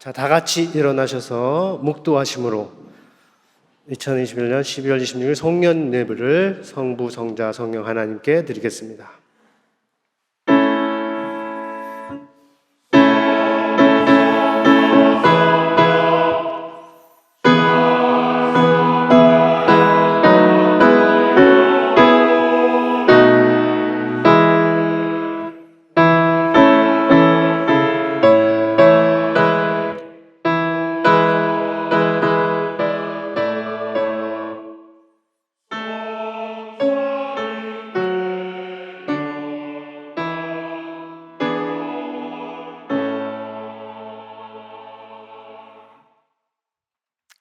자, 다 같이 일어나셔서 묵도하심으로 2021년 12월 26일 송년 예배를 성부, 성자, 성령 하나님께 드리겠습니다.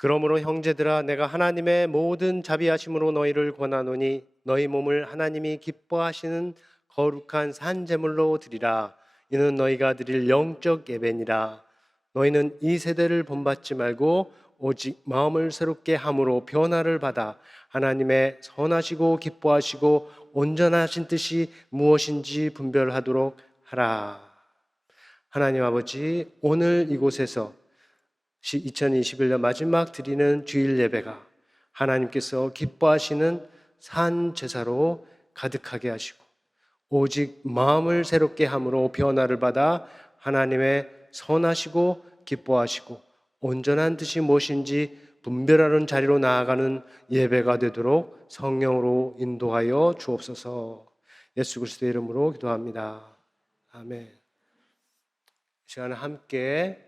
그러므로 형제들아, 내가 하나님의 모든 자비하심으로 너희를 권하노니 너희 몸을 하나님이 기뻐하시는 거룩한 산 제물로 드리라. 이는 너희가 드릴 영적 예배니라. 너희는 이 세대를 본받지 말고 오직 마음을 새롭게 함으로 변화를 받아 하나님의 선하시고 기뻐하시고 온전하신 뜻이 무엇인지 분별하도록 하라. 하나님 아버지, 오늘 이곳에서 2021년 마지막 드리는 주일 예배가 하나님께서 기뻐하시는 산 제사로 가득하게 하시고 오직 마음을 새롭게 함으로 변화를 받아 하나님의 선하시고 기뻐하시고 온전한 뜻이 무엇인지 분별하는 자리로 나아가는 예배가 되도록 성령으로 인도하여 주옵소서. 예수 그리스도의 이름으로 기도합니다. 아멘. 이 시간에 함께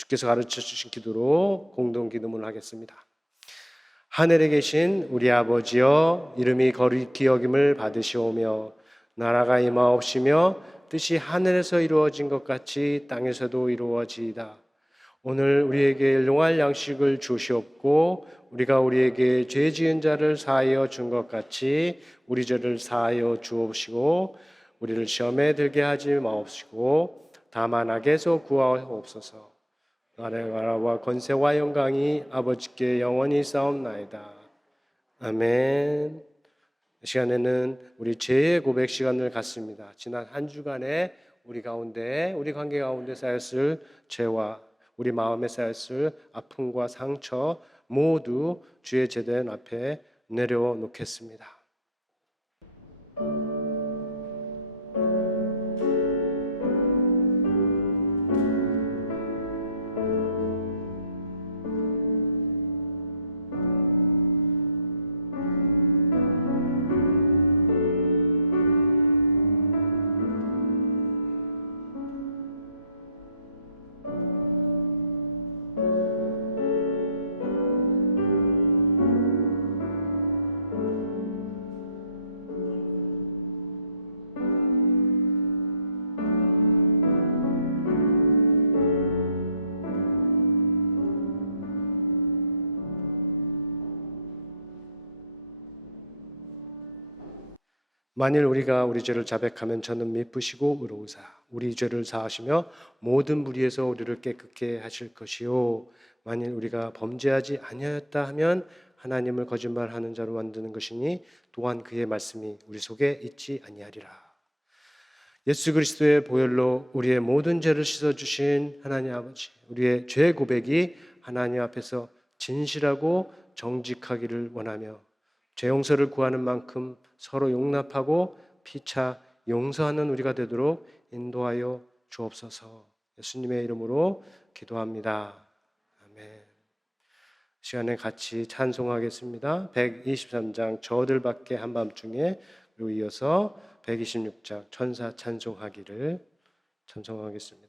주께서 가르쳐 주신 기도로 공동 기도문을 하겠습니다. 하늘에 계신 우리 아버지여, 이름이 거룩히 여김을 받으시오며 나라가 임하옵시며 뜻이 하늘에서 이루어진 것 같이 땅에서도 이루어지이다. 오늘 우리에게 일용할 양식을 주시옵고 우리가 우리에게 죄 지은 자를 사하여 준 것 같이 우리 죄를 사하여 주옵시고 우리를 시험에 들게 하지 마옵시고 다만 악에서 구하옵소서. 나라와 권세와 영광이 아버지께 영원히 쌓옵나이다. 아멘. 이 시간에는 우리 죄의 고백 시간을 갖습니다. 지난 한 주간에 우리 관계 가운데 쌓였을 죄와 우리 마음에 쌓였을 아픔과 상처 모두 주의 제단 앞에 내려놓겠습니다. 만일 우리가 우리 죄를 자백하면 저는 미쁘시고 의로우사 우리 죄를 사하시며 모든 불의에서 우리를 깨끗게 하실 것이요 만일 우리가 범죄하지 아니하였다 하면 하나님을 거짓말하는 자로 만드는 것이니 또한 그의 말씀이 우리 속에 있지 아니하리라. 예수 그리스도의 보혈로 우리의 모든 죄를 씻어주신 하나님 아버지, 우리의 죄 고백이 하나님 앞에서 진실하고 정직하기를 원하며 죄 용서를 구하는 만큼 서로 용납하고 피차 용서하는 우리가 되도록 인도하여 주옵소서. 예수님의 이름으로 기도합니다. 아멘. 시간에 같이 찬송하겠습니다. 123장 저들밖에 한밤중에, 그리고 이어서 126장 천사 찬송하기를 찬송하겠습니다.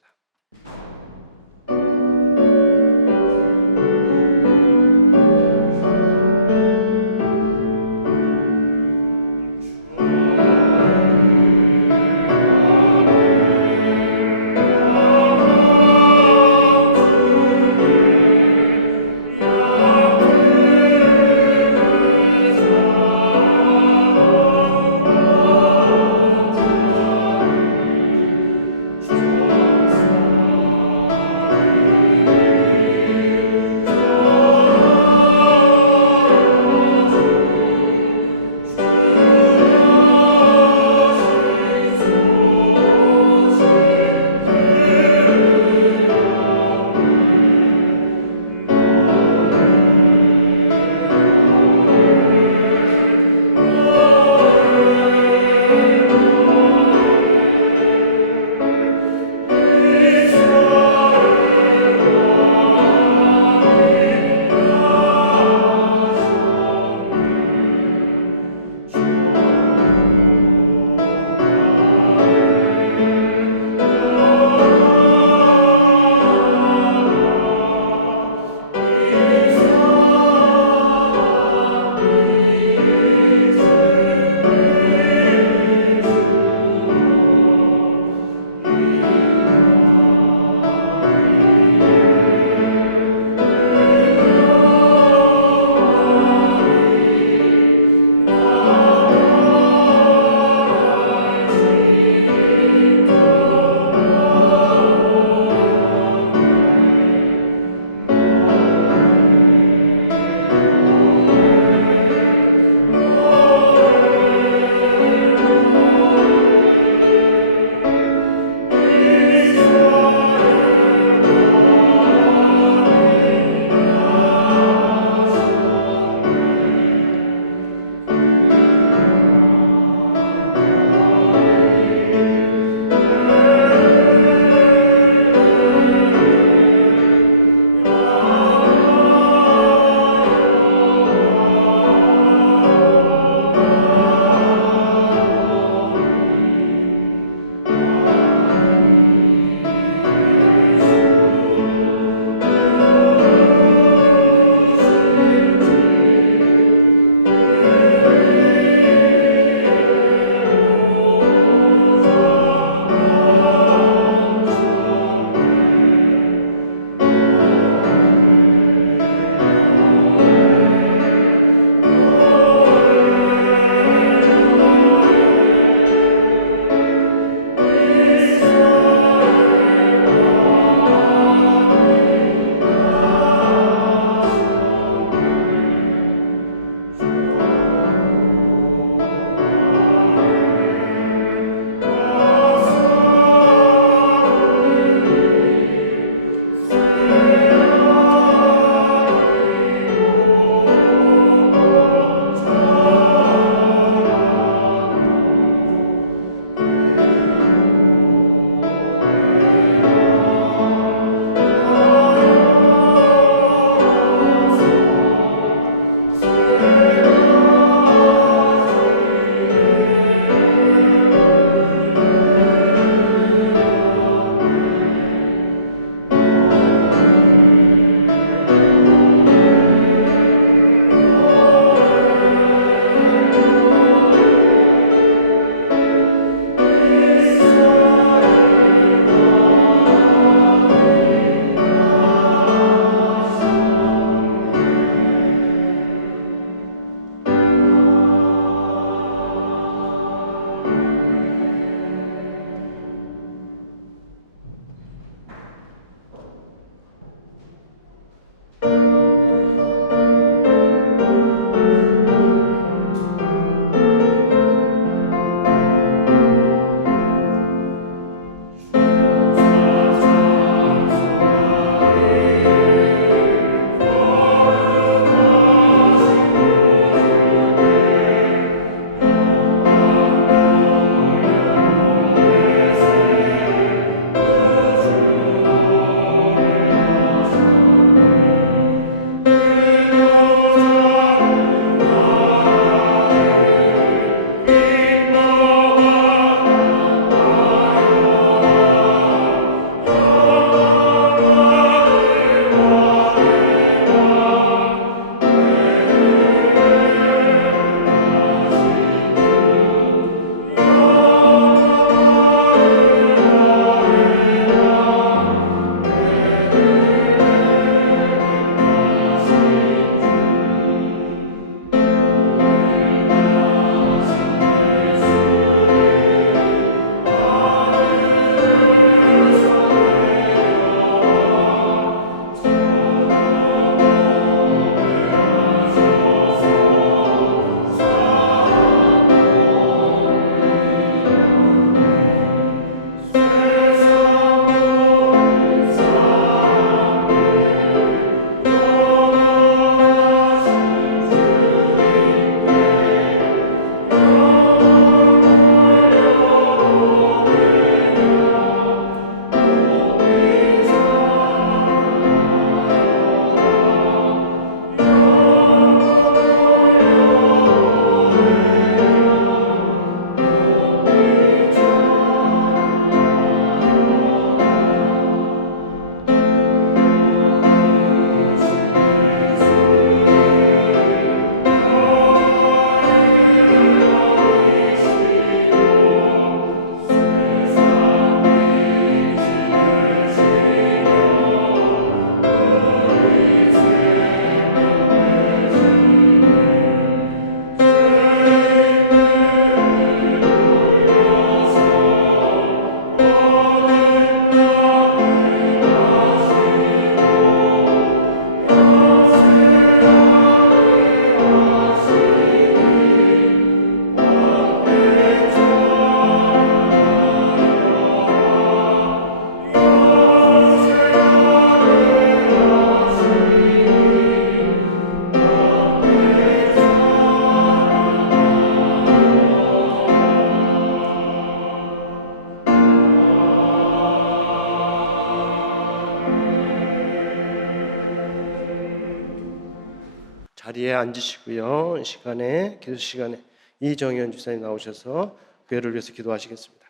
자리에 앉으시고요. 이 시간에 기도 시간에 이정현 주사님 나오셔서 교회를 위해서 기도하시겠습니다.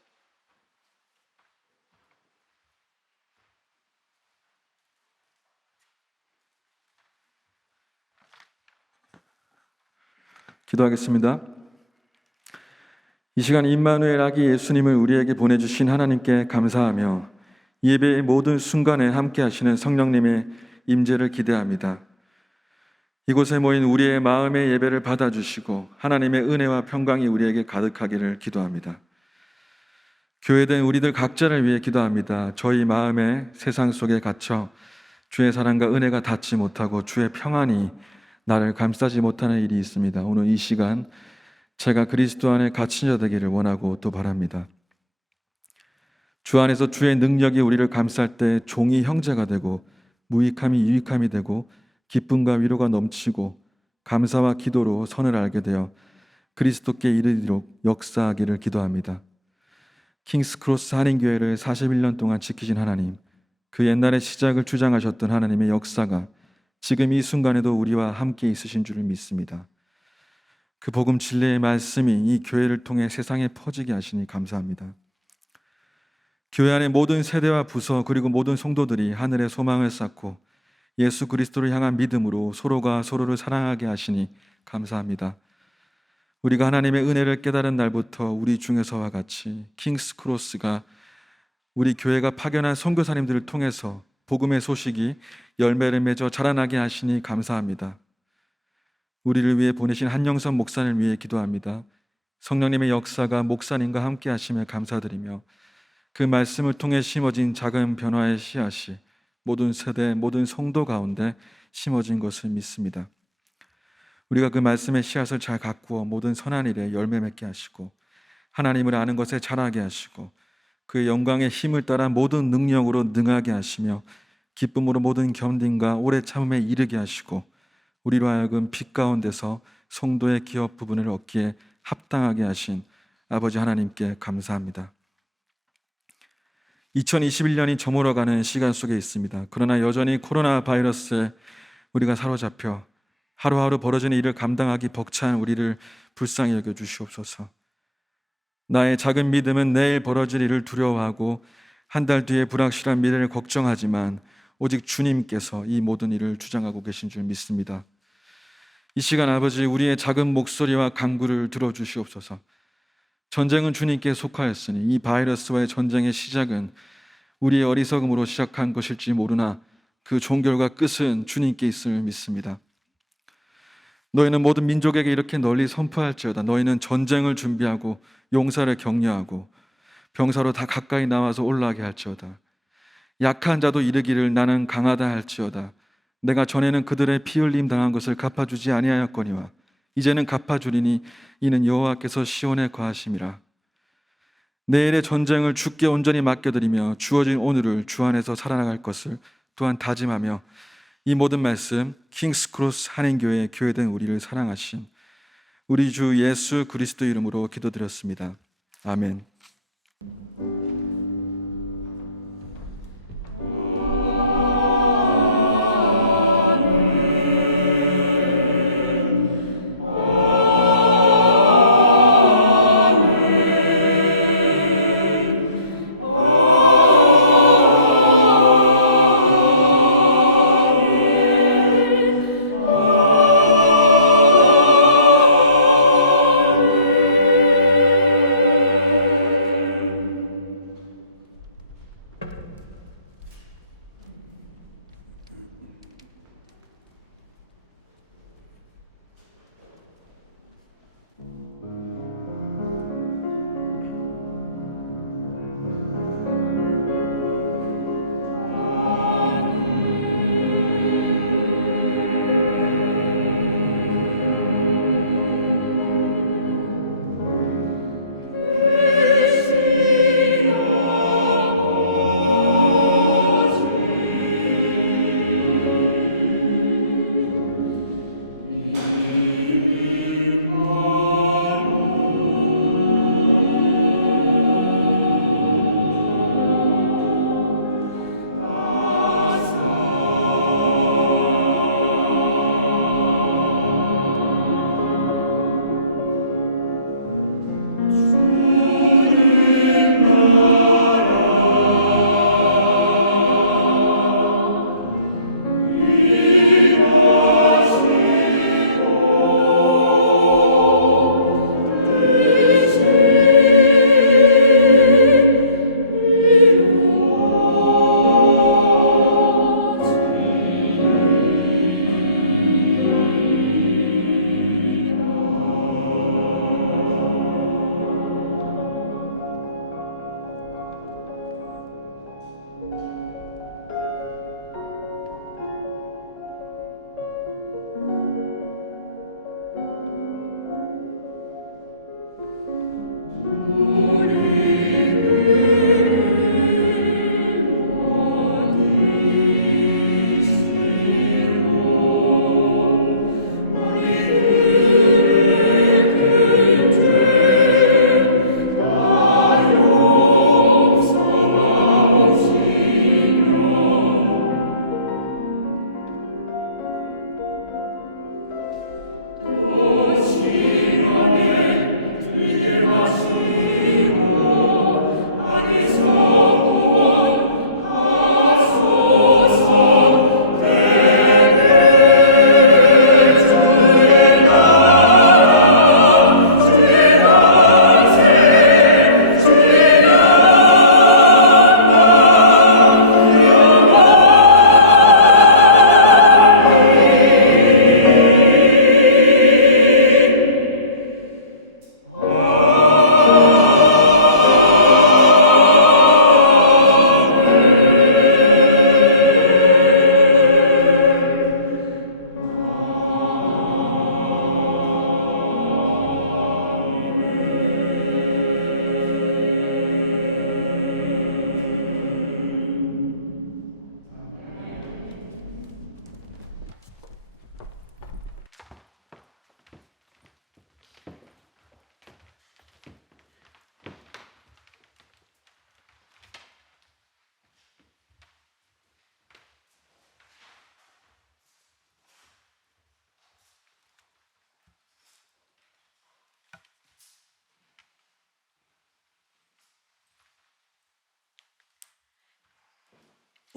기도하겠습니다. 이 시간 임마누엘 아기 예수님을 우리에게 보내주신 하나님께 감사하며 예배의 모든 순간에 함께 하시는 성령님의 임재를 기대합니다. 이곳에 모인 우리의 마음의 예배를 받아주시고 하나님의 은혜와 평강이 우리에게 가득하기를 기도합니다. 교회된 우리들 각자를 위해 기도합니다. 저희 마음에 세상 속에 갇혀 주의 사랑과 은혜가 닿지 못하고 주의 평안이 나를 감싸지 못하는 일이 있습니다. 오늘 이 시간 제가 그리스도 안에 갇힌 자 되기를 원하고 또 바랍니다. 주 안에서 주의 능력이 우리를 감쌀 때 종이 형제가 되고 무익함이 유익함이 되고 기쁨과 위로가 넘치고 감사와 기도로 선을 알게 되어 그리스도께 이르도록 역사하기를 기도합니다. 킹스크로스 한인교회를 41년 동안 지키신 하나님, 그 옛날의 시작을 주장하셨던 하나님의 역사가 지금 이 순간에도 우리와 함께 있으신 줄을 믿습니다. 그 복음 진리의 말씀이 이 교회를 통해 세상에 퍼지게 하시니 감사합니다. 교회 안의 모든 세대와 부서 그리고 모든 성도들이 하늘의 소망을 쌓고 예수 그리스도를 향한 믿음으로 서로가 서로를 사랑하게 하시니 감사합니다. 우리가 하나님의 은혜를 깨달은 날부터 우리 중에서와 같이 킹스크로스가 우리 교회가 파견한 선교사님들을 통해서 복음의 소식이 열매를 맺어 자라나게 하시니 감사합니다. 우리를 위해 보내신 한영선 목사님을 위해 기도합니다. 성령님의 역사가 목사님과 함께 하심에 감사드리며 그 말씀을 통해 심어진 작은 변화의 씨앗이 모든 세대, 모든 성도 가운데 심어진 것을 믿습니다. 우리가 그 말씀의 씨앗을 잘 가꾸어 모든 선한 일에 열매 맺게 하시고 하나님을 아는 것에 자라게 하시고 그의 영광의 힘을 따라 모든 능력으로 능하게 하시며 기쁨으로 모든 겸딩과 오래 참음에 이르게 하시고 우리로 하여금 빛 가운데서 성도의 기업 부분을 얻기에 합당하게 하신 아버지 하나님께 감사합니다. 2021년이 저물어가는 시간 속에 있습니다. 그러나 여전히 코로나 바이러스에 우리가 사로잡혀 하루하루 벌어지는 일을 감당하기 벅찬 우리를 불쌍히 여겨주시옵소서. 나의 작은 믿음은 내일 벌어질 일을 두려워하고 한 달 뒤에 불확실한 미래를 걱정하지만 오직 주님께서 이 모든 일을 주장하고 계신 줄 믿습니다. 이 시간 아버지, 우리의 작은 목소리와 간구를 들어주시옵소서. 전쟁은 주님께 속하였으니 이 바이러스와의 전쟁의 시작은 우리의 어리석음으로 시작한 것일지 모르나 그 종결과 끝은 주님께 있음을 믿습니다. 너희는 모든 민족에게 이렇게 널리 선포할지어다. 너희는 전쟁을 준비하고 용사를 격려하고 병사로 다 가까이 나와서 올라가게 할지어다. 약한 자도 이르기를 나는 강하다 할지어다. 내가 전에는 그들의 피 흘림 당한 것을 갚아주지 아니하였거니와 이제는 갚아주리니 이는 여호와께서 시온에 거하심이라. 내일의 전쟁을 주께 온전히 맡겨드리며 주어진 오늘을 주 안에서 살아나갈 것을 또한 다짐하며 이 모든 말씀 킹스크로스 한인교회의 교회된 우리를 사랑하신 우리 주 예수 그리스도 이름으로 기도드렸습니다. 아멘.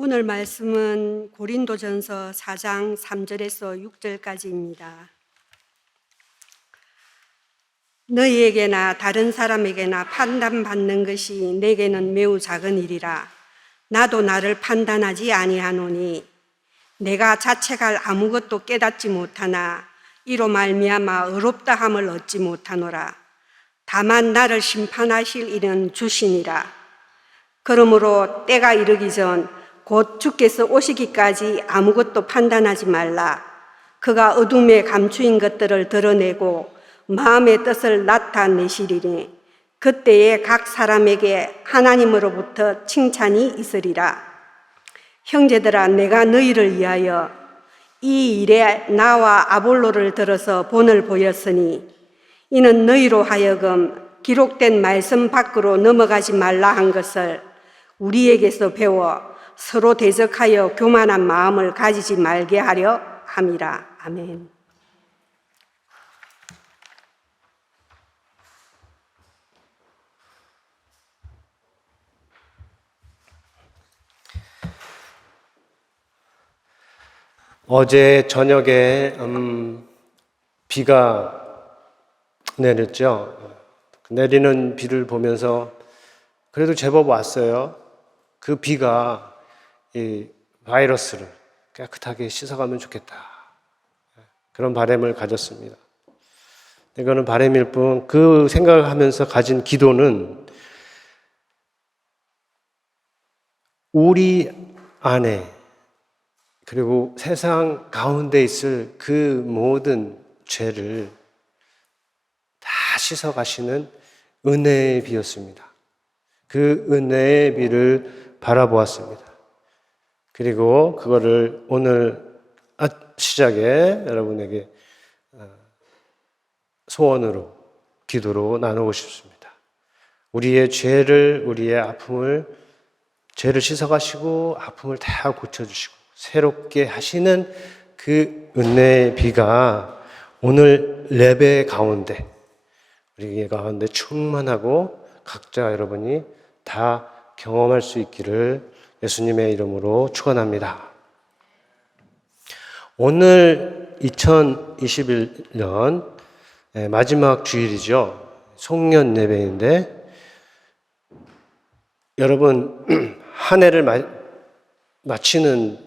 오늘 말씀은 고린도전서 4장 3절에서 6절까지입니다. 너희에게나 다른 사람에게나 판단받는 것이 내게는 매우 작은 일이라. 나도 나를 판단하지 아니하노니 내가 자책할 아무것도 깨닫지 못하나 이로 말미암아 의롭다 함을 얻지 못하노라. 다만 나를 심판하실 이는 주시니라. 그러므로 때가 이르기 전 곧 주께서 오시기까지 아무것도 판단하지 말라. 그가 어둠에 감추인 것들을 드러내고 마음의 뜻을 나타내시리니 그때에 각 사람에게 하나님으로부터 칭찬이 있으리라. 형제들아, 내가 너희를 위하여 이 일에 나와 아볼로를 들어서 본을 보였으니 이는 너희로 하여금 기록된 말씀 밖으로 넘어가지 말라 한 것을 우리에게서 배워 서로 대적하여 교만한 마음을 가지지 말게 하려 함이라. 아멘. 어제 저녁에 비가 내렸죠. 내리는 비를 보면서 그래도 제법 왔어요. 그 비가 이 바이러스를 깨끗하게 씻어가면 좋겠다. 그런 바람을 가졌습니다. 이거는 바람일 뿐, 그 생각을 하면서 가진 기도는 우리 안에 그리고 세상 가운데 있을 그 모든 죄를 다 씻어가시는 은혜의 비였습니다. 그 은혜의 비를 바라보았습니다. 그리고 그거를 오늘 시작에 여러분에게 소원으로, 기도로 나누고 싶습니다. 우리의 죄를, 우리의 아픔을, 죄를 씻어가시고 아픔을 다 고쳐주시고 새롭게 하시는 그 은혜의 비가 오늘 예배 가운데, 우리 가운데 충만하고 각자 여러분이 다 경험할 수 있기를 예수님의 이름으로 축원합니다. 오늘 2021년 마지막 주일이죠. 송년 예배인데 여러분 한 해를 마치는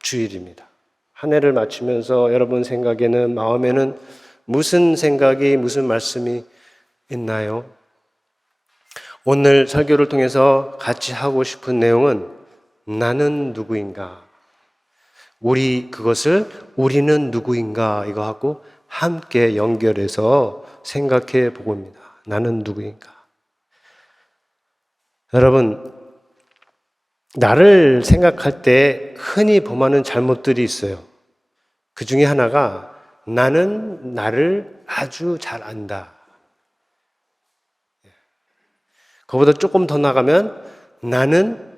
주일입니다. 한 해를 마치면서 여러분 생각에는, 마음에는 무슨 생각이, 무슨 말씀이 있나요? 오늘 설교를 통해서 같이 하고 싶은 내용은 나는 누구인가? 그것을 우리는 누구인가? 이거 하고 함께 연결해서 생각해 보고입니다. 나는 누구인가? 여러분, 나를 생각할 때 흔히 범하는 잘못들이 있어요. 그 중에 하나가 나는 나를 아주 잘 안다. 그보다 조금 더 나가면 나는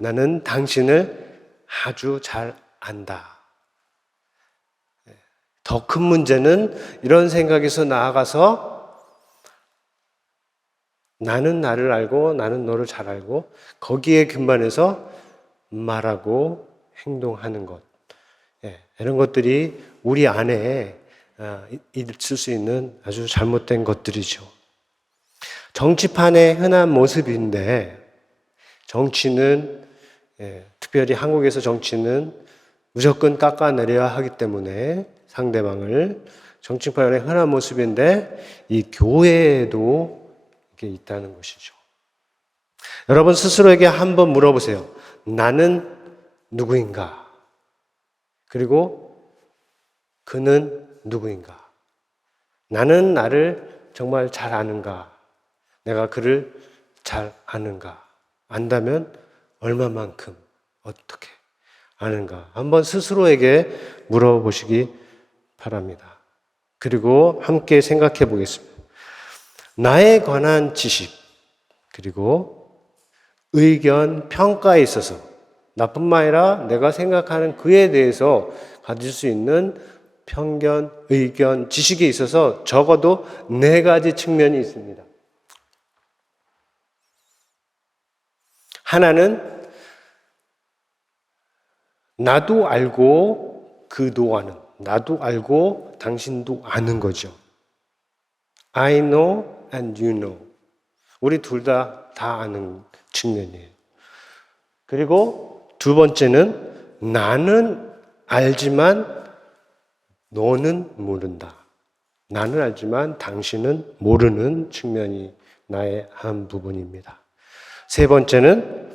나는 당신을 아주 잘 안다. 더 큰 문제는 이런 생각에서 나아가서 나는 나를 알고 나는 너를 잘 알고 거기에 근반해서 말하고 행동하는 것. 이런 것들이 우리 안에 있을 수 있는 아주 잘못된 것들이죠. 정치판의 흔한 모습인데 정치는 특별히 한국에서 정치는 무조건 깎아내려야 하기 때문에 상대방을 정치판의 흔한 모습인데 이 교회에도 이게 있다는 것이죠. 여러분 스스로에게 한번 물어보세요. 나는 누구인가? 그리고 그는 누구인가? 나는 나를 정말 잘 아는가? 내가 그를 잘 아는가? 안다면 얼마만큼, 어떻게 아는가? 한번 스스로에게 물어보시기 바랍니다. 그리고 함께 생각해 보겠습니다. 나에 관한 지식, 그리고 의견, 평가에 있어서 나뿐만 아니라 내가 생각하는 그에 대해서 가질 수 있는 편견, 의견, 지식에 있어서 적어도 4가지 측면이 있습니다. 하나는 나도 알고 그도 아는, 나도 알고 당신도 아는 거죠. I know and you know. 우리 둘 다 아는 측면이에요. 그리고 두 번째는 나는 알지만 너는 모른다. 나는 알지만 당신은 모르는 측면이 나의 한 부분입니다. 세 번째는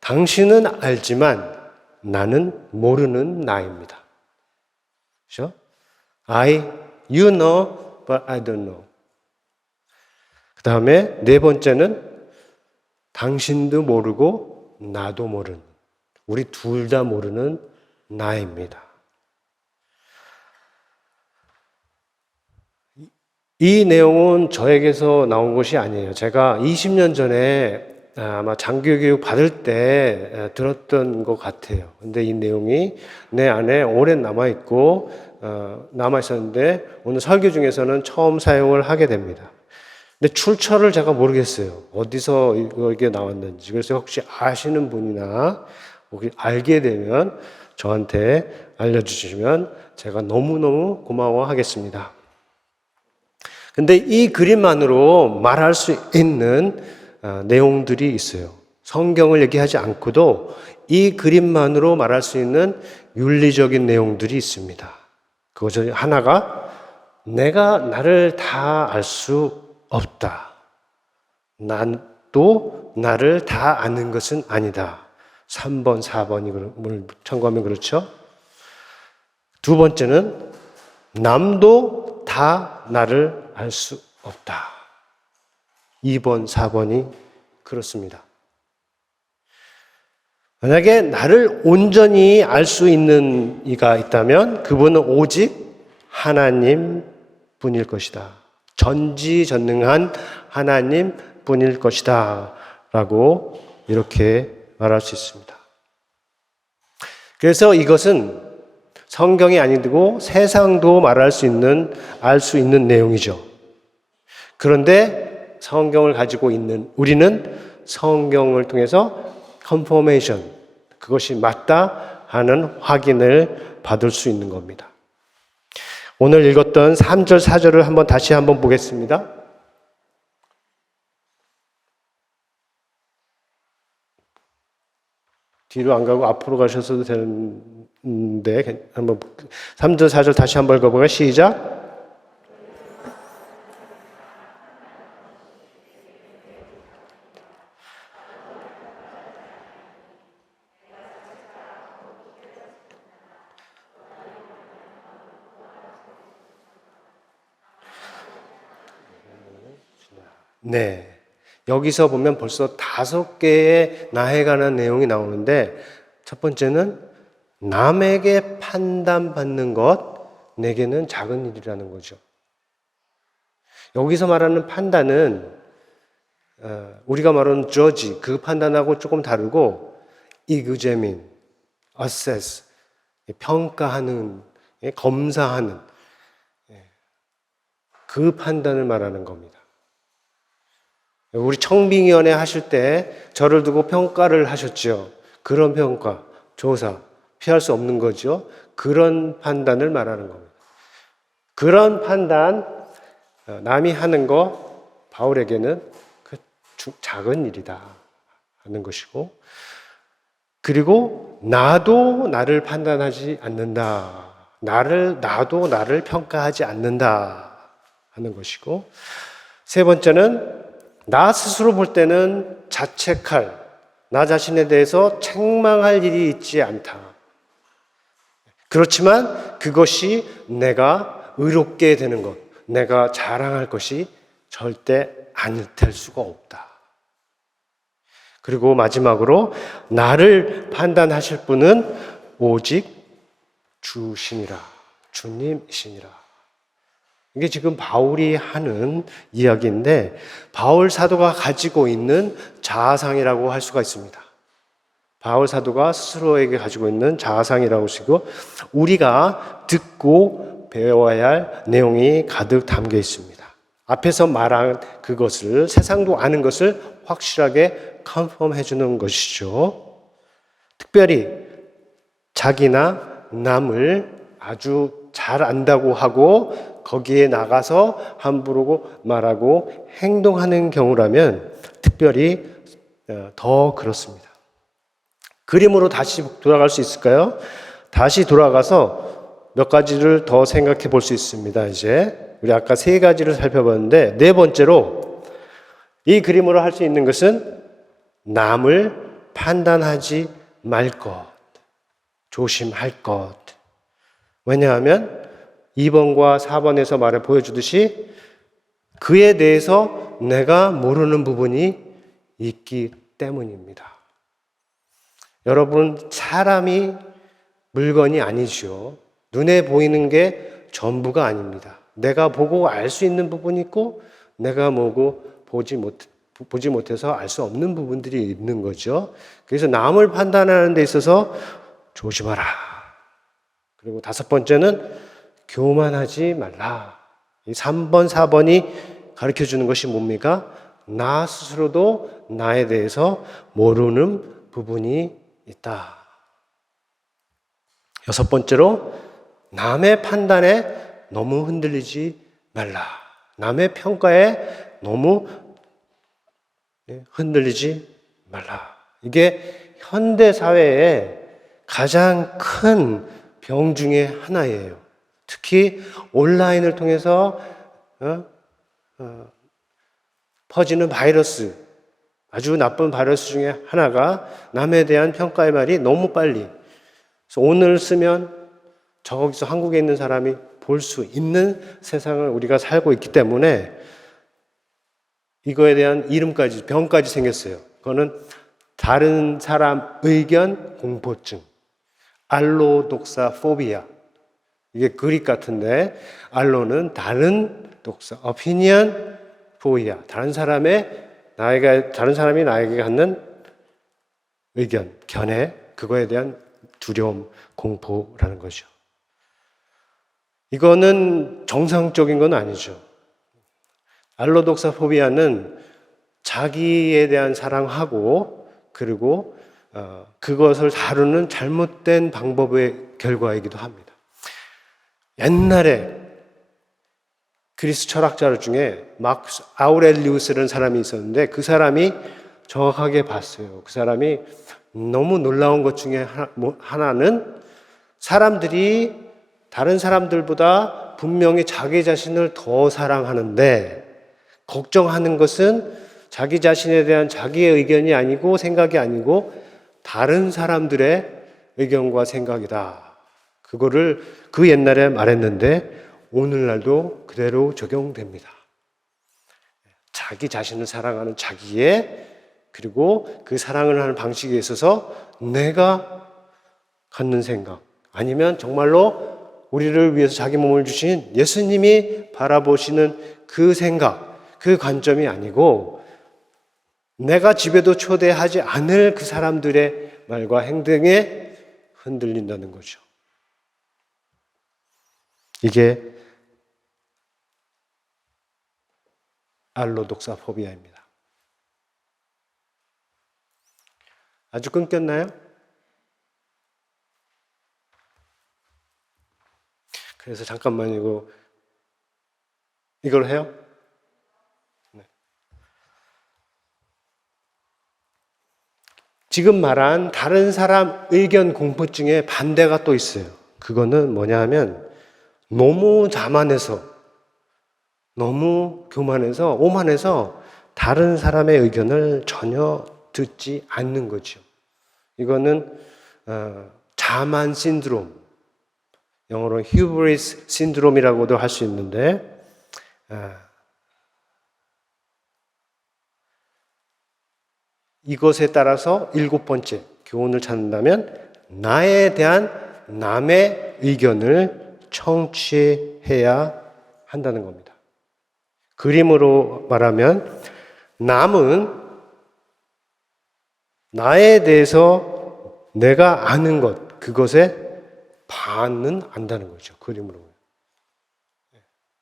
당신은 알지만 나는 모르는 나입니다. 그렇죠? you know, but I don't know. 그 다음에 네 번째는 당신도 모르고 나도 모르는, 우리 둘 다 모르는 나입니다. 이 내용은 저에게서 나온 것이 아니에요. 제가 20년 전에 아마 장교교육 받을 때 들었던 것 같아요. 근데 이 내용이 내 안에 오래 남아있었는데 오늘 설교 중에서는 처음 사용을 하게 됩니다. 근데 출처를 제가 모르겠어요. 어디서 이게 나왔는지. 그래서 혹시 아시는 분이나 혹시 알게 되면 저한테 알려주시면 제가 너무너무 고마워하겠습니다. 근데 이 그림만으로 말할 수 있는 내용들이 있어요. 성경을 얘기하지 않고도 이 그림만으로 말할 수 있는 윤리적인 내용들이 있습니다. 그것 중 하나가 내가 나를 다 알 수 없다. 난또 나를 다 아는 것은 아니다. 3번, 4번을 참고하면 그렇죠. 두 번째는 남도 다 나를 알 수 없다. 2번, 4번이 그렇습니다. 만약에 나를 온전히 알 수 있는 이가 있다면 그분은 오직 하나님 뿐일 것이다. 전지전능한 하나님 뿐일 것이다. 라고 이렇게 말할 수 있습니다. 그래서 이것은 성경이 아니고 세상도 말할 수 있는, 알 수 있는 내용이죠. 그런데 성경을 가지고 있는 우리는 성경을 통해서 컨포메이션, 그것이 맞다 하는 확인을 받을 수 있는 겁니다. 오늘 읽었던 3절, 4절을 다시 한번 보겠습니다. 뒤로 안 가고 앞으로 가셔도 되는데 한번 3절, 4절 다시 한번 읽어볼까요? 시작. 네. 여기서 보면 벌써 5개의 나에 관한 내용이 나오는데 첫 번째는 남에게 판단받는 것, 내게는 작은 일이라는 거죠. 여기서 말하는 판단은 우리가 말하는 judge, 그 판단하고 조금 다르고 examine, assess, 평가하는, 검사하는 그 판단을 말하는 겁니다. 우리 청빙위원회 하실 때 저를 두고 평가를 하셨죠. 그런 평가, 조사, 피할 수 없는 거죠. 그런 판단을 말하는 겁니다. 그런 판단, 남이 하는 거 바울에게는 그 작은 일이다 하는 것이고, 그리고 나도 나를 판단하지 않는다. 나도 나를 평가하지 않는다 하는 것이고, 세 번째는 나 스스로 볼 때는 자책할, 나 자신에 대해서 책망할 일이 있지 않다. 그렇지만 그것이 내가 의롭게 되는 것, 내가 자랑할 것이 절대 아닐 수가 없다. 그리고 마지막으로 나를 판단하실 분은 오직 주시니라, 주님이시니라. 이게 지금 바울이 하는 이야기인데 바울 사도가 가지고 있는 자아상이라고 할 수가 있습니다. 바울 사도가 스스로에게 가지고 있는 자아상이라고 쓰고 우리가 듣고 배워야 할 내용이 가득 담겨 있습니다. 앞에서 말한 그것을, 세상도 아는 것을 확실하게 컨펌해 주는 것이죠. 특별히 자기나 남을 아주 잘 안다고 하고 거기에 나가서 함부로 말하고 행동하는 경우라면 특별히 더 그렇습니다. 그림으로 다시 돌아갈 수 있을까요? 다시 돌아가서 몇 가지를 더 생각해 볼 수 있습니다. 이제 우리 아까 세 가지를 살펴봤는데 네 번째로 이 그림으로 할 수 있는 것은 남을 판단하지 말 것, 조심할 것. 왜냐하면 2번과 4번에서 말해 보여주듯이 그에 대해서 내가 모르는 부분이 있기 때문입니다. 여러분, 사람이 물건이 아니죠. 눈에 보이는 게 전부가 아닙니다. 내가 보고 알 수 있는 부분이 있고 내가 보지 못해서 알 수 없는 부분들이 있는 거죠. 그래서 남을 판단하는 데 있어서 조심하라. 그리고 5번째는 교만하지 말라. 이 3번, 4번이 가르쳐 주는 것이 뭡니까? 나 스스로도 나에 대해서 모르는 부분이 있다. 6번째로 남의 판단에 너무 흔들리지 말라. 남의 평가에 너무 흔들리지 말라. 이게 현대 사회의 가장 큰 병 중에 하나예요. 특히 온라인을 통해서 퍼지는 바이러스, 아주 나쁜 바이러스 중에 하나가 남에 대한 평가의 말이 너무 빨리. 그래서 오늘 쓰면 저기서 한국에 있는 사람이 볼 수 있는 세상을 우리가 살고 있기 때문에 이거에 대한 이름까지, 병까지 생겼어요. 그거는 다른 사람 의견 공포증, 알로독사 포비아. 이게 그릭 같은데 알로는 다른, 독사, opinion, 포비아. 다른 사람이 나에게 갖는 의견, 견해, 그거에 대한 두려움, 공포라는 거죠. 이거는 정상적인 건 아니죠. 알로독사 포비아는 자기에 대한 사랑하고 그리고 그것을 다루는 잘못된 방법의 결과이기도 합니다. 옛날에 그리스 철학자 중에 마크스 아우렐리우스라는 사람이 있었는데 그 사람이 정확하게 봤어요. 그 사람이 너무 놀라운 것 중에 하나는 사람들이 다른 사람들보다 분명히 자기 자신을 더 사랑하는데 걱정하는 것은 자기 자신에 대한 자기의 의견이 아니고 생각이 아니고 다른 사람들의 의견과 생각이다. 그거를 그 옛날에 말했는데 오늘날도 그대로 적용됩니다. 자기 자신을 사랑하는 자기의 그리고 그 사랑을 하는 방식에 있어서 내가 갖는 생각 아니면 정말로 우리를 위해서 자기 몸을 주신 예수님이 바라보시는 그 생각, 그 관점이 아니고 내가 집에도 초대하지 않을 그 사람들의 말과 행동에 흔들린다는 거죠. 이게 알로독사 포비아입니다. 아주 끊겼나요? 그래서 잠깐만 이걸 해요? 네. 지금 말한 다른 사람 의견 공포증에 반대가 또 있어요. 그거는 뭐냐 하면 너무 자만해서 너무 교만해서 오만해서 다른 사람의 의견을 전혀 듣지 않는 거죠. 이거는 자만 신드롬, 영어로 hubris 신드롬이라고도 할 수 있는데 이것에 따라서 7번째 교훈을 찾는다면 나에 대한 남의 의견을 청취해야 한다는 겁니다. 그림으로 말하면 남은 나에 대해서 내가 아는 것, 그것에 반은 안다는 거죠. 그림으로.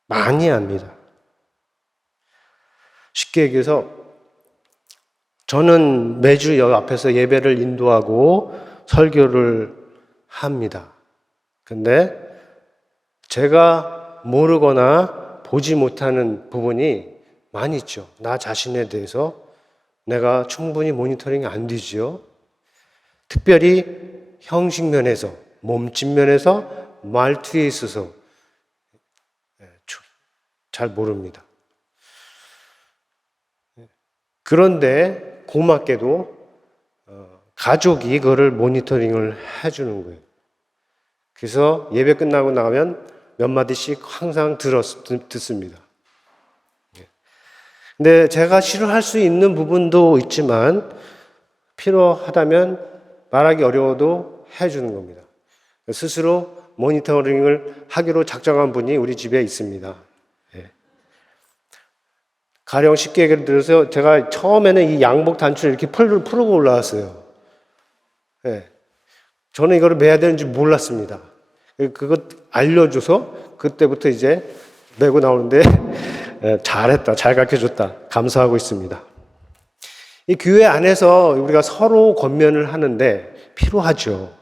많이 압니다. 쉽게 얘기해서 저는 매주 여기 앞에서 예배를 인도하고 설교를 합니다. 근데 제가 모르거나 보지 못하는 부분이 많이 있죠. 나 자신에 대해서 내가 충분히 모니터링이 안 되지요. 특별히 형식 면에서, 몸짓 면에서, 말투에 있어서 잘 모릅니다. 그런데 고맙게도 가족이 그거를 모니터링을 해주는 거예요. 그래서 예배 끝나고 나가면 몇 마디씩 항상 듣습니다. 근데 제가 싫어할 수 있는 부분도 있지만 필요하다면 말하기 어려워도 해주는 겁니다. 스스로 모니터링을 하기로 작정한 분이 우리 집에 있습니다. 가령 쉽게 예를 들어서 제가 처음에는 이 양복 단추를 이렇게 풀고 올라왔어요. 저는 이거를 매야 되는지 몰랐습니다. 그거 알려줘서 그때부터 이제 메고 나오는데 잘했다, 잘 가르쳐줬다, 감사하고 있습니다. 이 교회 안에서 우리가 서로 권면을 하는데 필요하죠.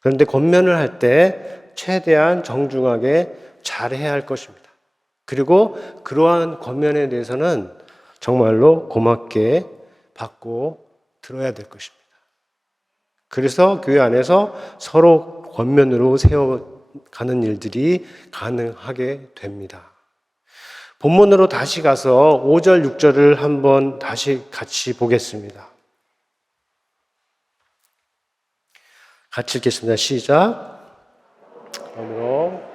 그런데 권면을 할 때 최대한 정중하게 잘해야 할 것입니다. 그리고 그러한 권면에 대해서는 정말로 고맙게 받고 들어야 될 것입니다. 그래서 교회 안에서 서로 권면으로 세워가는 일들이 가능하게 됩니다. 본문으로 다시 가서 5절, 6절을 한번 다시 같이 보겠습니다. 같이 읽겠습니다. 시작. 그러므로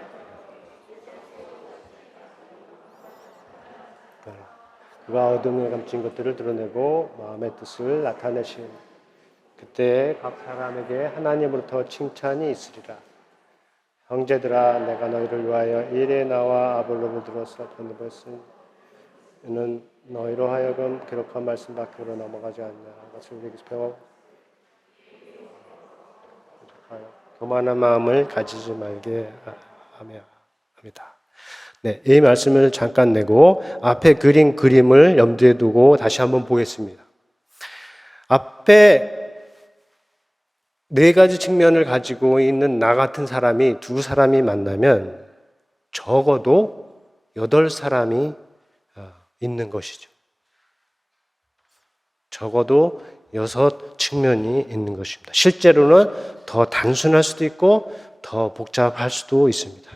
그가 어둠에 감춘 것들을 드러내고 마음의 뜻을 나타내신 그때 각 사람에게 하나님으로부터 칭찬이 있으리라. 형제들아, 내가 너희를 위하여 이레 나와 아볼로를 들어서 보내보았으니 이는 너희로 하여금 기록한 말씀 밖으로 넘어가지 않냐. 그것을 우리에게서 배워 교만한 마음을 가지지 말게 합니다. 네, 이 말씀을 잠깐 내고 앞에 그린 그림을 염두에 두고 다시 한번 보겠습니다. 앞에 네 가지 측면을 가지고 있는 나 같은 사람이 두 사람이 만나면 적어도 8사람이 있는 것이죠. 적어도 6 측면이 있는 것입니다. 실제로는 더 단순할 수도 있고 더 복잡할 수도 있습니다.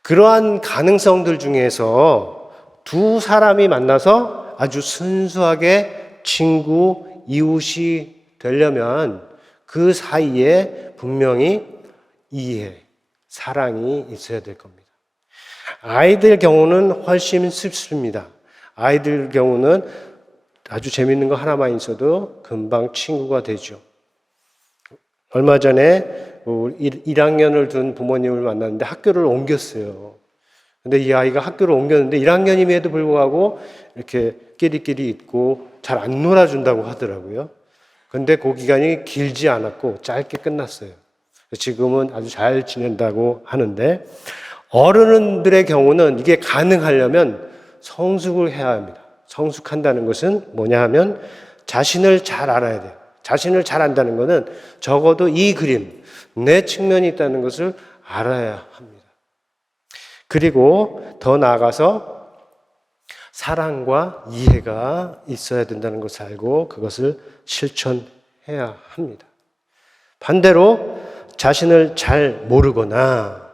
그러한 가능성들 중에서 두 사람이 만나서 아주 순수하게 친구, 이웃이 되려면 그 사이에 분명히 이해, 사랑이 있어야 될 겁니다. 아이들 경우는 훨씬 쉽습니다. 아이들 경우는 아주 재밌는 거 하나만 있어도 금방 친구가 되죠. 얼마 전에 1학년을 둔 부모님을 만났는데 학교를 옮겼어요. 근데 이 아이가 학교를 옮겼는데 1학년임에도 불구하고 이렇게 끼리끼리 있고 잘 안 놀아준다고 하더라고요. 근데 그 기간이 길지 않았고 짧게 끝났어요. 지금은 아주 잘 지낸다고 하는데 어른들의 경우는 이게 가능하려면 성숙을 해야 합니다. 성숙한다는 것은 뭐냐 하면 자신을 잘 알아야 돼요. 자신을 잘 안다는 것은 적어도 이 그림, 내 측면이 있다는 것을 알아야 합니다. 그리고 더 나아가서 사랑과 이해가 있어야 된다는 것을 알고 그것을 실천해야 합니다. 반대로 자신을 잘 모르거나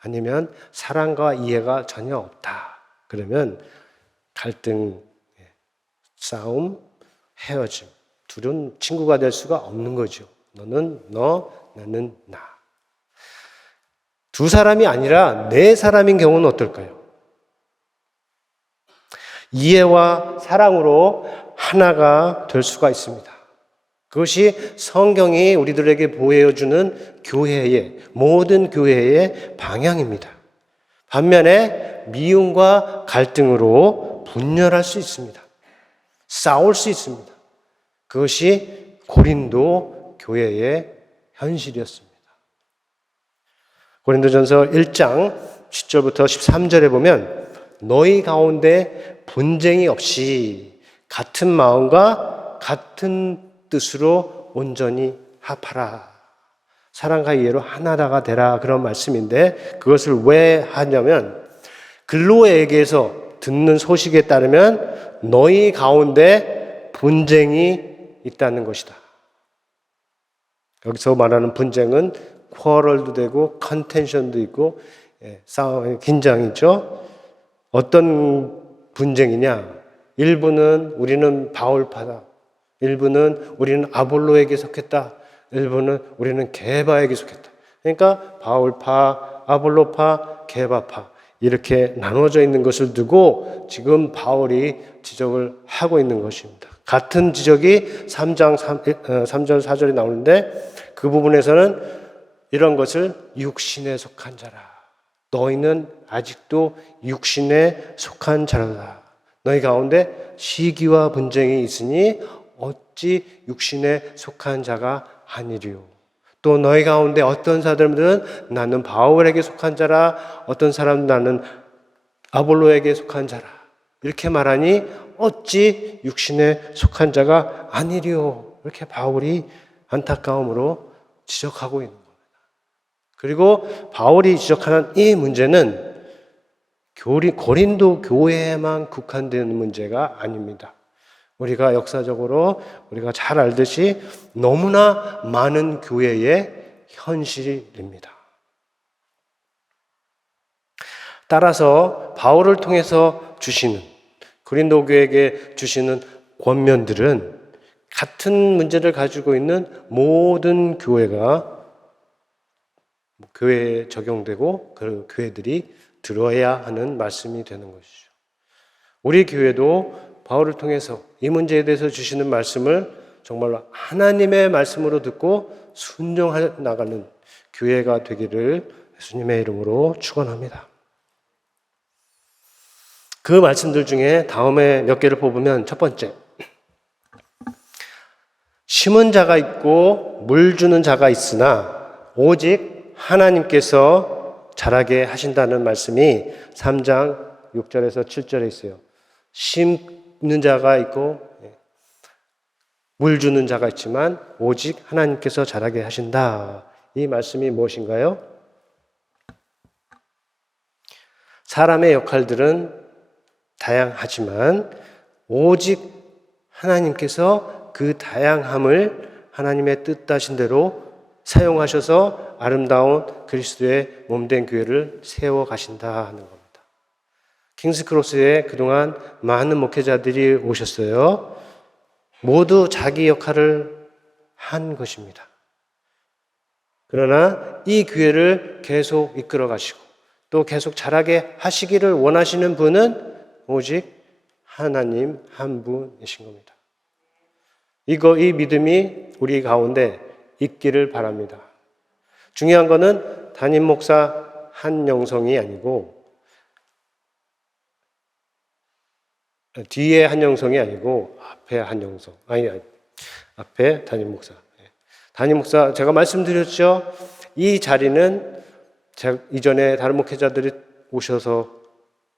아니면 사랑과 이해가 전혀 없다. 그러면 갈등, 싸움, 헤어짐. 둘은 친구가 될 수가 없는 거죠. 너는 너, 나는 나. 두 사람이 아니라 네 사람인 경우는 어떨까요? 이해와 사랑으로 하나가 될 수가 있습니다. 그것이 성경이 우리들에게 보여주는 교회의, 모든 교회의 방향입니다. 반면에 미움과 갈등으로 분열할 수 있습니다. 싸울 수 있습니다. 그것이 고린도 교회의 현실이었습니다. 고린도전서 1장 10절부터 13절에 보면 너희 가운데 분쟁이 없이 같은 마음과 같은 뜻으로 온전히 합하라. 사랑과 이해로 하나가 되라 그런 말씀인데 그것을 왜 하냐면 글로에게서 듣는 소식에 따르면 너희 가운데 분쟁이 있다는 것이다. 여기서 말하는 분쟁은 쿼럴도 되고 컨텐션도 있고 싸움, 긴장이죠. 어떤 분쟁이냐? 일부는 우리는 바울파다. 일부는 우리는 아볼로에게 속했다. 일부는 우리는 게바에게 속했다. 그러니까 바울파, 아볼로파, 게바파 이렇게 나눠져 있는 것을 두고 지금 바울이 지적을 하고 있는 것입니다. 같은 지적이 3장 3절 4절에 나오는데 그 부분에서는 이런 것을 육신에 속한 자라. 너희는 아직도 육신에 속한 자라다. 너희 가운데 시기와 분쟁이 있으니 어찌 육신에 속한 자가 아니리요. 또 너희 가운데 어떤 사람들은 나는 바울에게 속한 자라, 어떤 사람은 나는 아볼로에게 속한 자라. 이렇게 말하니 어찌 육신에 속한 자가 아니리요. 이렇게 바울이 안타까움으로 지적하고 있는 겁니다. 그리고 바울이 지적하는 이 문제는 고린도 교회에만 국한되는 문제가 아닙니다. 우리가 역사적으로 우리가 잘 알듯이 너무나 많은 교회의 현실입니다. 따라서 바울을 통해서 주시는 고린도 교회에게 주시는 권면들은 같은 문제를 가지고 있는 모든 교회에 적용되고 그 교회들이 들어야 하는 말씀이 되는 것이죠. 우리 교회도 바울을 통해서 이 문제에 대해서 주시는 말씀을 정말로 하나님의 말씀으로 듣고 순종해 나가는 교회가 되기를 예수님의 이름으로 축원합니다. 그 말씀들 중에 다음에 몇 개를 뽑으면 첫 번째, 심은 자가 있고 물 주는 자가 있으나 오직 하나님께서 자라게 하신다는 말씀이 3장 6절에서 7절에 있어요. 심는 자가 있고 물 주는 자가 있지만 오직 하나님께서 자라게 하신다. 이 말씀이 무엇인가요? 사람의 역할들은 다양하지만 오직 하나님께서 그 다양함을 하나님의 뜻하신 대로 사용하셔서 아름다운 그리스도의 몸된 교회를 세워 가신다 하는 겁니다. 킹스크로스에 그동안 많은 목회자들이 오셨어요. 모두 자기 역할을 한 것입니다. 그러나 이 교회를 계속 이끌어 가시고 또 계속 자라게 하시기를 원하시는 분은 오직 하나님 한 분이신 겁니다. 이 믿음이 우리 가운데 있기를 바랍니다. 중요한 거는 담임 목사 한 영성이 아니고 뒤에 한 영성이 아니고 앞에 한 영성. 앞에 담임 목사. 담임 목사 제가 말씀드렸죠. 이 자리는 이전에 다른 목회자들이 오셔서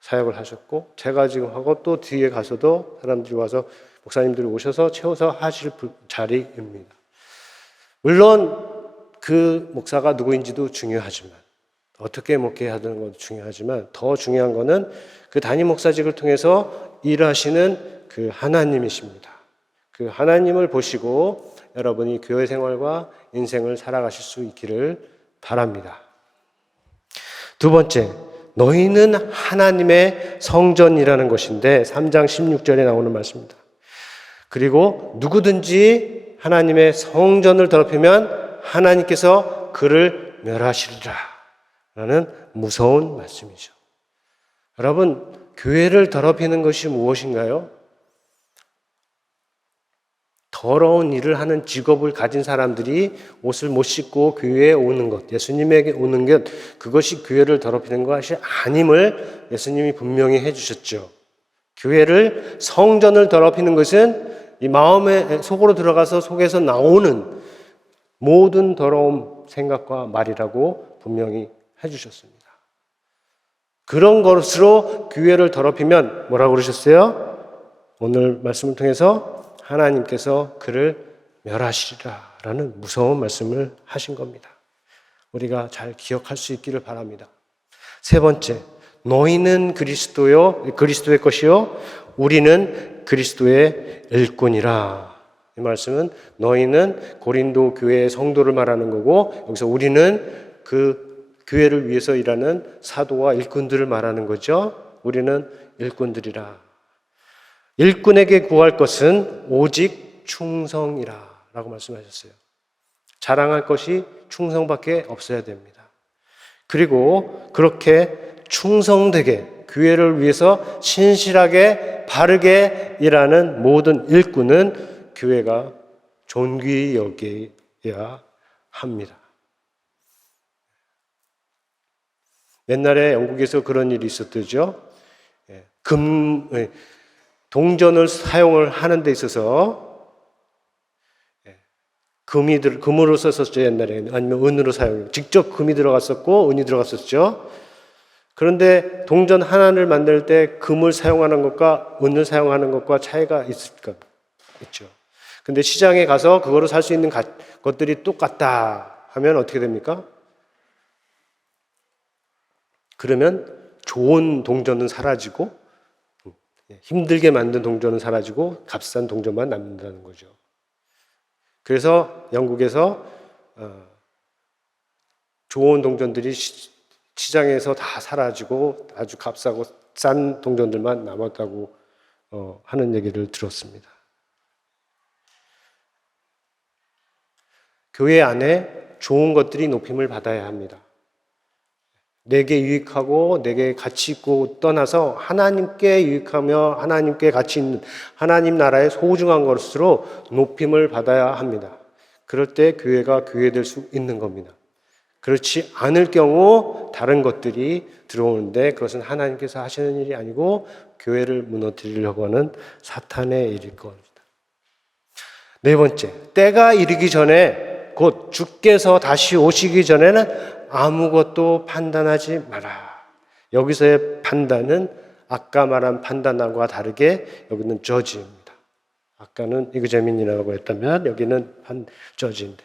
사역을 하셨고 제가 지금 하고 또 뒤에 가서도 사람들이 와서 목사님들이 오셔서 채워서 하실 자리입니다. 물론 그 목사가 누구인지도 중요하지만 어떻게 목회하는 것도 중요하지만 더 중요한 거는 그 담임 목사직을 통해서 일하시는 그 하나님이십니다. 그 하나님을 보시고 여러분이 교회 생활과 인생을 살아가실 수 있기를 바랍니다. 두 번째, 너희는 하나님의 성전이라는 것인데 3장 16절에 나오는 말씀입니다. 그리고 누구든지 하나님의 성전을 더럽히면 하나님께서 그를 멸하시리라 라는 무서운 말씀이죠. 여러분, 교회를 더럽히는 것이 무엇인가요? 더러운 일을 하는 직업을 가진 사람들이 옷을 못 씻고 교회에 오는 것, 예수님에게 오는 것, 그것이 교회를 더럽히는 것이 아님을 예수님이 분명히 해주셨죠. 교회를, 성전을 더럽히는 것은 이 마음의 속으로 들어가서 속에서 나오는 모든 더러운 생각과 말이라고 분명히 해주셨습니다. 그런 것으로 교회를 더럽히면 뭐라고 그러셨어요? 오늘 말씀을 통해서 하나님께서 그를 멸하시리라 라는 무서운 말씀을 하신 겁니다. 우리가 잘 기억할 수 있기를 바랍니다. 세 번째, 너희는 그리스도의 것이요 우리는 그리스도의 일꾼이라. 이 말씀은 너희는 고린도 교회의 성도를 말하는 거고, 여기서 우리는 그 교회를 위해서 일하는 사도와 일꾼들을 말하는 거죠. 우리는 일꾼들이라. 일꾼에게 구할 것은 오직 충성이라 라고 말씀하셨어요. 자랑할 것이 충성밖에 없어야 됩니다. 그리고 그렇게 충성되게 교회를 위해서 신실하게 바르게 일하는 모든 일꾼은 교회가 존귀히 여겨야 합니다. 옛날에 영국에서 그런 일이 있었죠. 동전을 사용을 하는 데 있어서 금으로 썼었죠, 옛날에. 아니면 은으로 직접 금이 들어갔었고 은이 들어갔었죠. 그런데 동전 하나를 만들 때 금을 사용하는 것과 은을 사용하는 것과 차이가 있죠. 근데 시장에 가서 그거로 살 수 있는 것들이 똑같다 하면 어떻게 됩니까? 그러면 좋은 동전은 사라지고 힘들게 만든 동전은 사라지고 값싼 동전만 남는다는 거죠. 그래서 영국에서 좋은 동전들이 시장에서 다 사라지고 아주 값싸고 싼 동전들만 남았다고 하는 얘기를 들었습니다. 교회 안에 좋은 것들이 높임을 받아야 합니다. 내게 유익하고 내게 가치 있고 떠나서 하나님께 유익하며 하나님께 가치 있는 하나님 나라의 소중한 것으로 높임을 받아야 합니다. 그럴 때 교회가 교회될 수 있는 겁니다. 그렇지 않을 경우 다른 것들이 들어오는데 그것은 하나님께서 하시는 일이 아니고 교회를 무너뜨리려고 하는 사탄의 일일 겁니다. 네 번째, 때가 이르기 전에 곧 주께서 다시 오시기 전에는 아무것도 판단하지 마라. 여기서의 판단은 아까 말한 판단과 다르게 여기는 저지입니다. 아까는 이그제민이라고 했다면 여기는 저지인데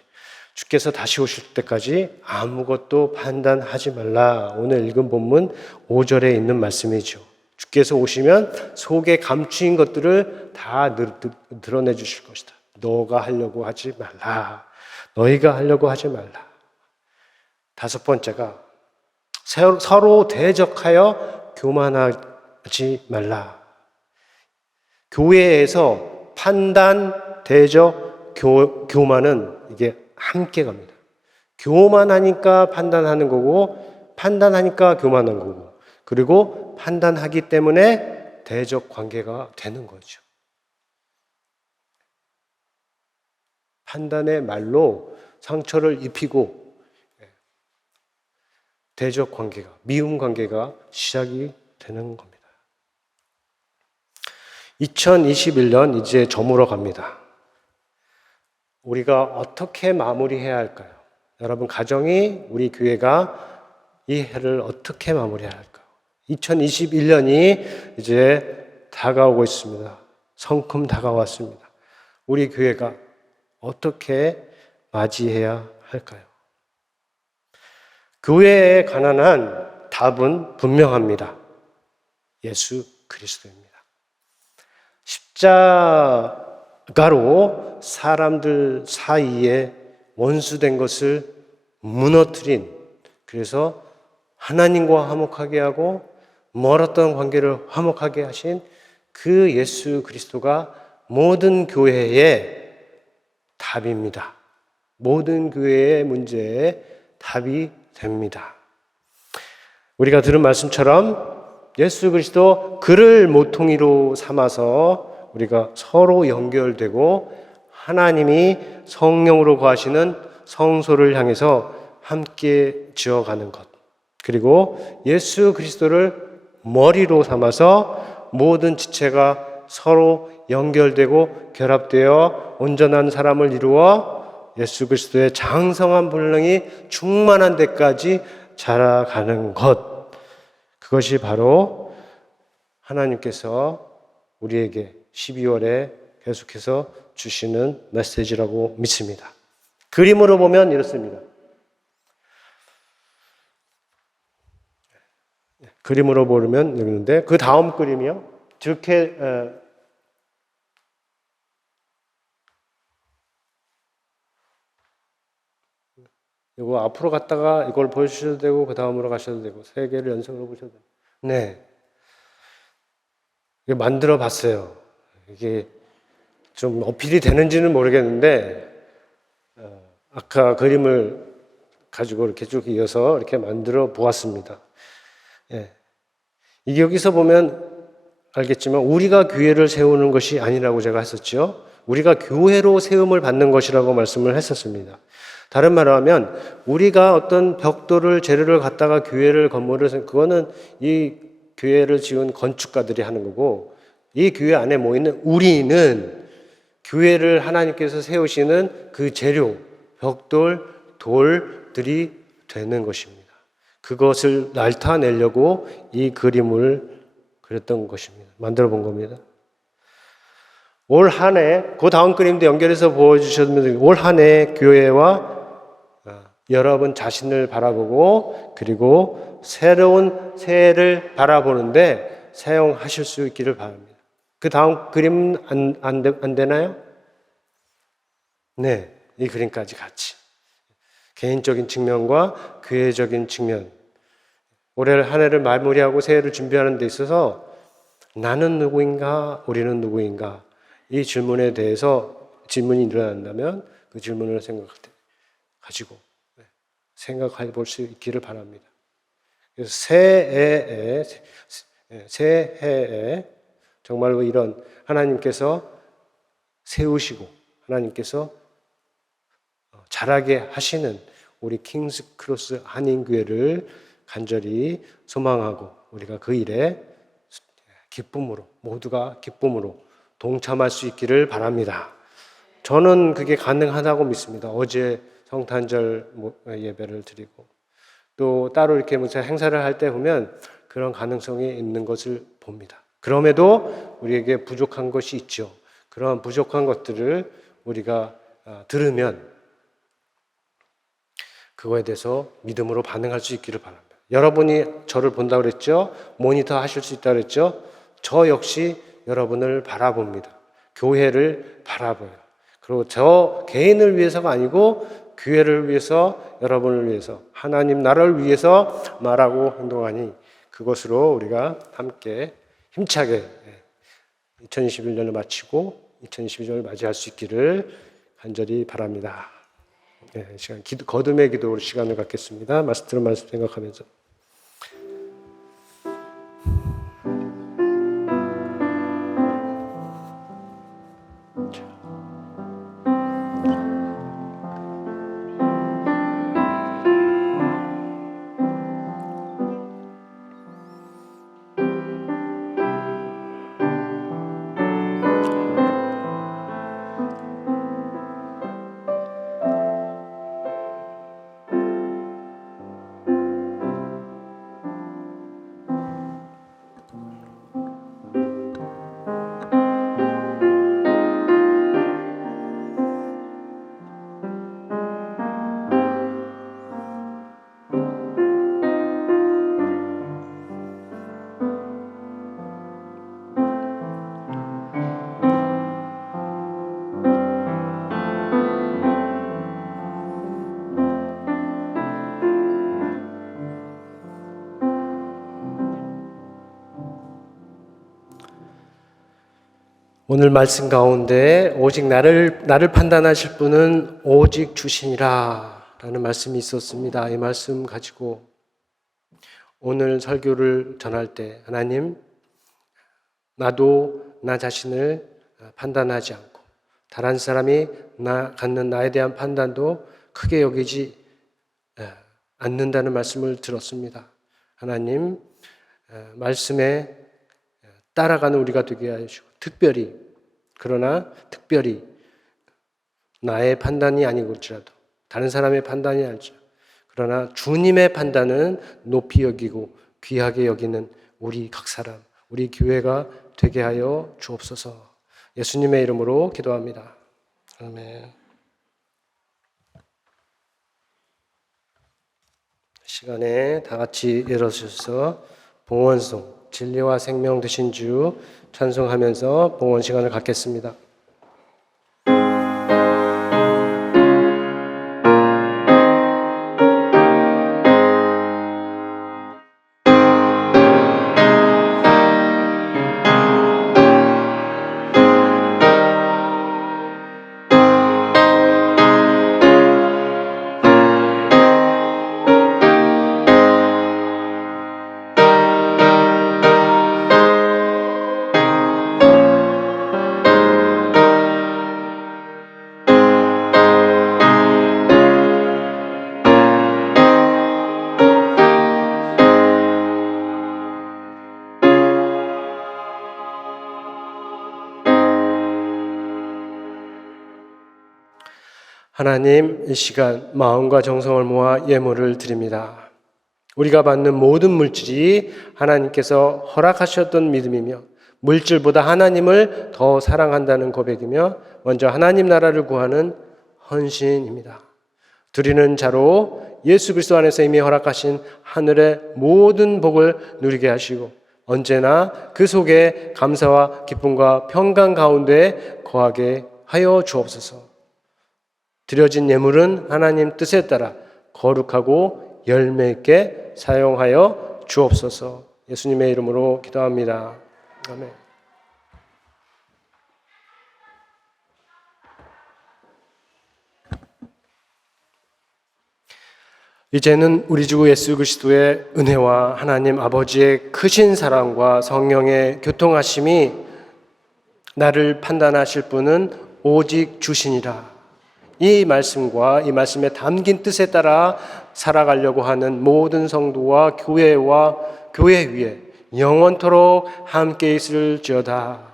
주께서 다시 오실 때까지 아무것도 판단하지 말라. 오늘 읽은 본문 5절에 있는 말씀이죠. 주께서 오시면 속에 감추인 것들을 다 드러내 주실 것이다. 너가 하려고 하지 말라. 너희가 하려고 하지 말라. 다섯 번째가 서로 대적하여 교만하지 말라. 교회에서 판단, 대적, 교만은 이게 함께 갑니다. 교만하니까 판단하는 거고 판단하니까 교만한 거고 그리고 판단하기 때문에 대적 관계가 되는 거죠. 판단의 말로 상처를 입히고 대적 관계가, 미움 관계가 시작이 되는 겁니다. 2021년 이제 저물어 갑니다. 우리가 어떻게 마무리해야 할까요? 여러분 가정이 우리 교회가 이 해를 어떻게 마무리해야 할까요? 2021년이 이제 다가오고 있습니다. 성큼 다가왔습니다. 우리 교회가 어떻게 맞이해야 할까요? 교회에 관한 답은 분명합니다. 예수 그리스도입니다. 십자가로 사람들 사이에 원수된 것을 무너뜨린, 그래서 하나님과 화목하게 하고 멀었던 관계를 화목하게 하신 그 예수 그리스도가 모든 교회의 답입니다. 모든 교회의 문제에 답이 됩니다. 우리가 들은 말씀처럼 예수 그리스도 그를 모퉁이로 삼아서 우리가 서로 연결되고 하나님이 성령으로 거하시는 성소를 향해서 함께 지어가는 것, 그리고 예수 그리스도를 머리로 삼아서 모든 지체가 서로 연결되고 결합되어 온전한 사람을 이루어 예수 그리스도의 장성한 분량이 충만한 데까지 자라가는 것, 그것이 바로 하나님께서 우리에게 12월에 계속해서 주시는 메시지라고 믿습니다. 그림으로 보면 이렇습니다. 그림으로 보면 있는데 그 다음 그림이요. 이거 앞으로 갔다가 이걸 보여주셔도 되고 그 다음으로 가셔도 되고 세 개를 연속으로 보셔도 돼요. 네, 이게 만들어 봤어요. 이게 좀 어필이 되는지는 모르겠는데 아까 그림을 가지고 이렇게 쭉 이어서 이렇게 만들어 보았습니다. 예. 이게 여기서 보면 알겠지만 우리가 교회를 세우는 것이 아니라고 제가 했었죠. 우리가 교회로 세움을 받는 것이라고 말씀을 했었습니다. 다른 말로 하면 우리가 어떤 벽돌을 재료를 갖다가 교회를 건물을 그거는 이 교회를 지은 건축가들이 하는 거고 이 교회 안에 모이는 우리는 교회를 하나님께서 세우시는 그 재료, 벽돌, 돌들이 되는 것입니다. 그것을 나타내려고 이 그림을 그렸던 것입니다. 만들어 본 겁니다. 올 한 해, 그 다음 그림도 연결해서 보여주셨는데 올 한 해 교회와 여러분 자신을 바라보고 그리고 새로운 새해를 바라보는데 사용하실 수 있기를 바랍니다. 그 다음 그림은 안 되나요? 네, 이 그림까지 같이. 개인적인 측면과 교회적인 측면. 올해 한 해를 마무리하고 새해를 준비하는 데 있어서 나는 누구인가, 우리는 누구인가 이 질문에 대해서 질문이 일어난다면 그 질문을 가지고 생각해 볼 수 있기를 바랍니다. 그래서 새해에 정말로 이런 하나님께서 세우시고 하나님께서 자라게 하시는 우리 킹스크로스 한인교회를 간절히 소망하고 우리가 그 일에 기쁨으로 모두가 기쁨으로 동참할 수 있기를 바랍니다. 저는 그게 가능하다고 믿습니다. 어제 성탄절 예배를 드리고 또 따로 이렇게 무슨 행사를 할 때 보면 그런 가능성이 있는 것을 봅니다. 그럼에도 우리에게 부족한 것이 있죠. 그런 부족한 것들을 우리가 들으면 그거에 대해서 믿음으로 반응할 수 있기를 바랍니다. 여러분이 저를 본다고 그랬죠? 모니터 하실 수 있다고 그랬죠? 저 역시 여러분을 바라봅니다. 교회를 바라봐요. 그리고 저 개인을 위해서가 아니고 교회를 위해서, 여러분을 위해서, 하나님 나라를 위해서 말하고 행동하니 그것으로 우리가 함께 힘차게 2021년을 마치고 2022년을 맞이할 수 있기를 간절히 바랍니다. 시간 거듭의 기도 시간을 갖겠습니다. 들은 말씀 생각하면서. 오늘 말씀 가운데 오직 나를 판단하실 분은 오직 주시니라 라는 말씀이 있었습니다. 이 말씀 가지고 오늘 설교를 전할 때 하나님, 나도 나 자신을 판단하지 않고 다른 사람이 갖는 나에 대한 판단도 크게 여기지 않는다는 말씀을 들었습니다. 하나님, 말씀에 따라가는 우리가 되게 하시고 그러나 특별히 나의 판단이 아니고지라도 다른 사람의 판단이 아니죠. 그러나 주님의 판단은 높이 여기고 귀하게 여기는 우리 각 사람, 우리 교회가 되게 하여 주옵소서. 예수님의 이름으로 기도합니다. 아멘. 시간에 다 같이 일어서셔서 봉헌송 진리와 생명 되신 주 찬송하면서 봉헌 시간을 갖겠습니다. 하나님, 이 시간 마음과 정성을 모아 예물을 드립니다. 우리가 받는 모든 물질이 하나님께서 허락하셨던 믿음이며 물질보다 하나님을 더 사랑한다는 고백이며 먼저 하나님 나라를 구하는 헌신입니다. 드리는 자로 예수 그리스도 안에서 이미 허락하신 하늘의 모든 복을 누리게 하시고 언제나 그 속에 감사와 기쁨과 평강 가운데 거하게 하여 주옵소서. 드려진 예물은 하나님 뜻에 따라 거룩하고 열매 있게 사용하여 주옵소서. 예수님의 이름으로 기도합니다. 아멘. 이제는 우리 주 예수 그리스도의 은혜와 하나님 아버지의 크신 사랑과 성령의 교통하심이 나를 판단하실 분은 오직 주시니라. 이 말씀과 이 말씀에 담긴 뜻에 따라 살아가려고 하는 모든 성도와 교회 위에 영원토록 함께 있을지어다.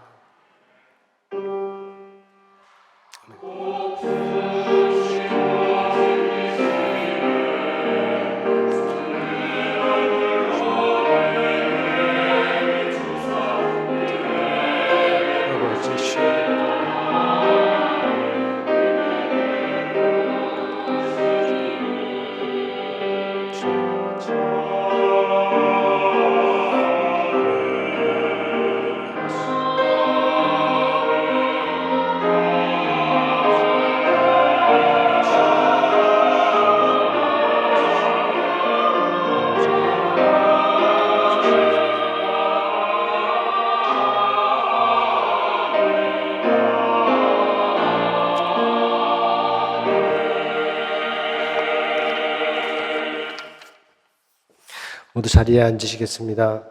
모두 자리에 앉으시겠습니다.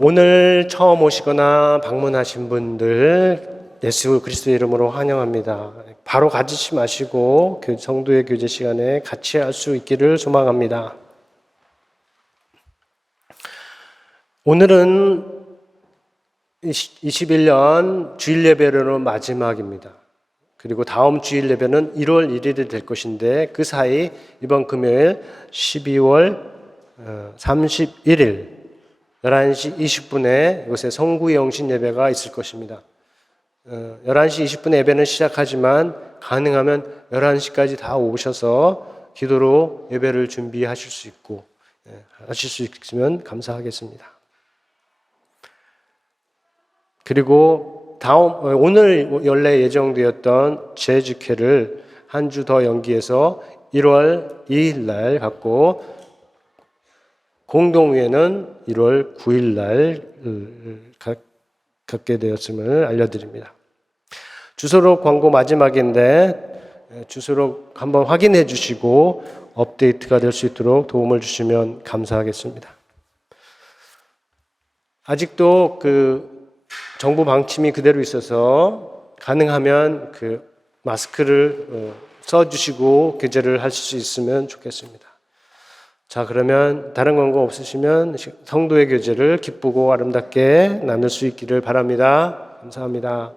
오늘 처음 오시거나 방문하신 분들 예수 그리스도의 이름으로 환영합니다. 바로 가지지 마시고 성도의 교제 시간에 같이 할 수 있기를 소망합니다. 오늘은 21년 주일 예배로 마지막입니다. 그리고 다음 주일 예배는 1월 1일이 될 것인데 그 사이 이번 금요일 12월 31일 11시 20분에 이곳에 성구의 영신 예배가 있을 것입니다. 11시 20분에 예배는 시작하지만 가능하면 11시까지 다 오셔서 기도로 예배를 준비하실 수 있고 하실 수 있으면 감사하겠습니다. 그리고 오늘 원래 예정되었던 제주회를 한 주 더 연기해서 1월 2일 날 갖고 공동회는 1월 9일 날 갖게 되었음을 알려드립니다. 주소록 광고 마지막인데 주소록 한번 확인해 주시고 업데이트가 될 수 있도록 도움을 주시면 감사하겠습니다. 아직도 정부 방침이 그대로 있어서 가능하면 마스크를 써주시고 교제를 하실 수 있으면 좋겠습니다. 자, 그러면 다른 광고 없으시면 성도의 교제를 기쁘고 아름답게 나눌 수 있기를 바랍니다. 감사합니다.